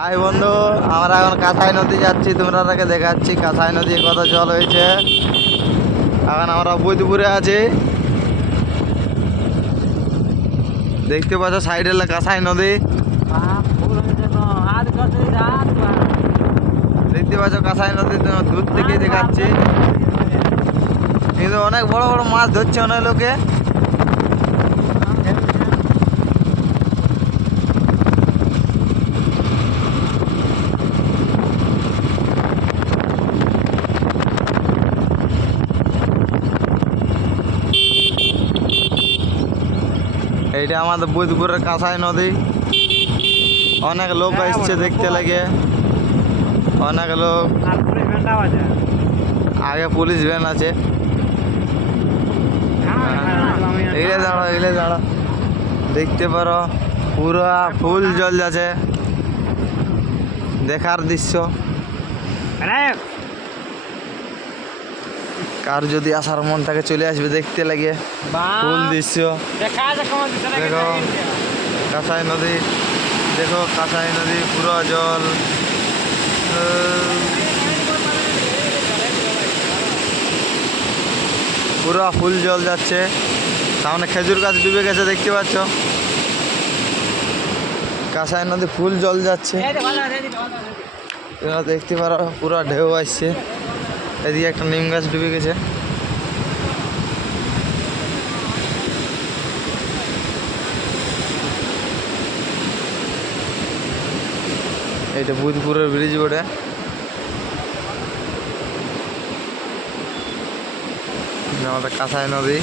High বন্ধু, আমরা এখন কাঁসাই নদী যাচ্ছি। তোমরা দেখাচ্ছি কাঁসাই নদী কত জল হয়েছে। এখন আমরা বৈদপুরে আছি। দেখতে পাচ্ছ সাইডে কাঁসাই নদী। দেখতে পাচ্ছ কাঁসাই নদী দূর থেকে দেখাচ্ছি। কিন্তু অনেক বড় বড় মাছ ধরছে অনেক লোকে। এইটা আমাদের বৈদপুরের কাঁসাই নদী। অনেক লোক আসছে দেখতে লাগে, অনেক লোক। আগে পুলিশ ভ্যান আছে। এগুলো দাঁড়া দেখতে পারো, পুরা ফুল জল যাচ্ছে। দেখার দৃশ্য। কার যদি আসার মন থাকে চলে আসবে দেখতে লাগে ফুল দৃশ্য। দেখো কাঁসাই নদী, দেখো কাঁসাই নদী পুরো জল। পুরো ফুল জল যাচ্ছে। সামনে খেজুর গাছ ডুবে গেছে দেখতে পাচ্ছ। কাঁসাই নদী ফুল জল যাচ্ছে, দেখতে পারো পুরো ঢেউ আসছে। এদিকে একটা নিম গাছ ডুবে গেছে। এইটা বুধপুরের ব্রিজ বটে। আমাদের কাঁসাই নদী।